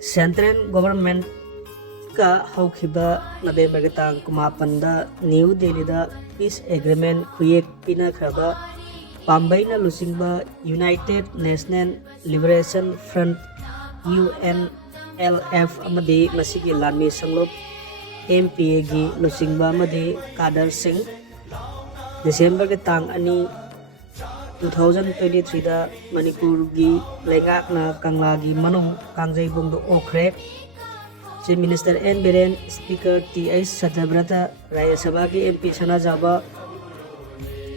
Central Government ka haukiba November tang kumapanda New Delhi da Peace Agreement kuyek pinakraba Pambay na lusingba United National Liberation Front UNLF amadi masigi lanmi sanglop MPA gi lusingba amadi Kader Singh December ke tang ani 2023 da Manipur gi lengak na Kangla gi manung Kangjai bungdo okre Chief Minister N Biren Speaker T.S. Satyavrata Raya Sabha ki MP Sana Jaba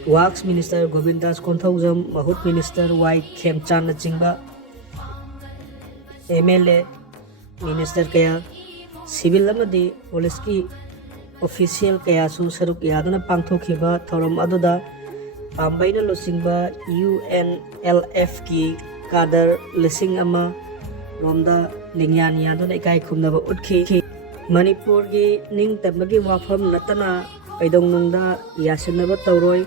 Works Minister Govindas Konthaujam Mahut Minister Y Khemchan Chingba MLA Minister kaya Civil amadi Police ki Official kaya su saruk yaduna pangthokhiba thorom aduda Pambayna lusingba UNLF ki Kader lising ama Romda Lingyan yaduna ikai khumnaba utki Manipur gi ningtamagi wafam natana kaidong nungda yasinaba tawroi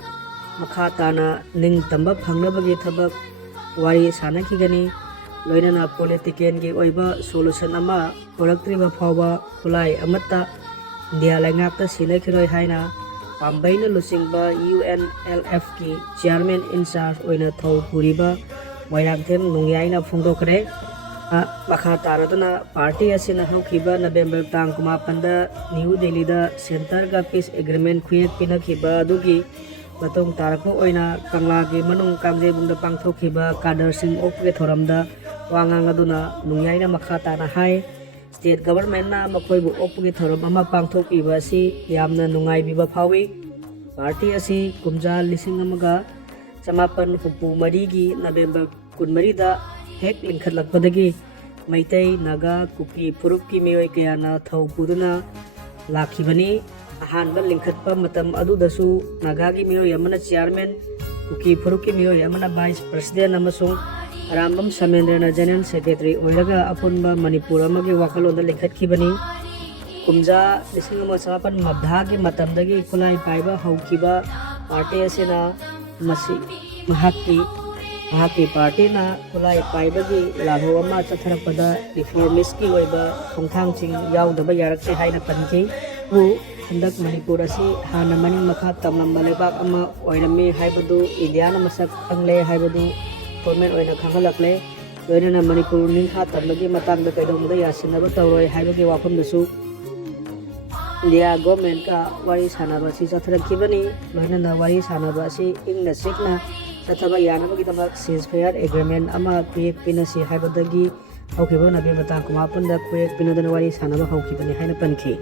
makha tana ningtamba phangnabagi thabak wari sanakhigani loinana politician gi oiba solution ama poraktriba phawa khulai amatta India lengakta sinakhiroi haina Pambayna lusingba UNLF ki chairman in charge oina thau puriba wairangthem nungyaina phungdokre makha taraduna party asina haukiba November tang kumapanda New Delhi da center ga peace agreement khuyek pinakhiba adugi matong tarako oina Kangla gi manung Kangjai bungda pangthokhiba Kader Singh okge thoramda wangang aduna nungyaina makha tana hai State government na makoibu opgi thorom ama pangthokiba si yamna nungai biba phawi party asi kumja lising amaga samapan hupu marigi November 13 da hek lingkhatlakpadagi Maitai Naga Kuki Purukki mioi kayana thau puduna lakhibani ahanba lingkhatpa matam adudasu Naga gi mioi amana chairman Kuki Purukki mioi amana vice president amasung Arambam Samendra General Secretary oiraga apunba Manipur amagi wakalonda lingkhatkibani kumja lisingama samapan mabdha gi matamdagi khulai paiba haukiba party asina masi mahaki party na khulai paibagi laho ama chatharakpada reformist ki oiba khongthangching yaudaba yarakse haina panki bu handak Manipur asi hana maning makha tamlamba lebak ama oirami haibadu India na masak angle haibadu government oina khanghalakle loinana Manipur ningkha tamlagi matangda kaidongda yasinaba tawroi haibagi wafamdasu India government ka wari sanaba si chatharakibani loinana wari sanaba si ingna sikna Sathaba yanabagi tamak ceasefire agreement ama kuyek pinasi haibadagi haukiba nabi matang kumapanda kuyek pinadana wari sanaba haukibani haina panki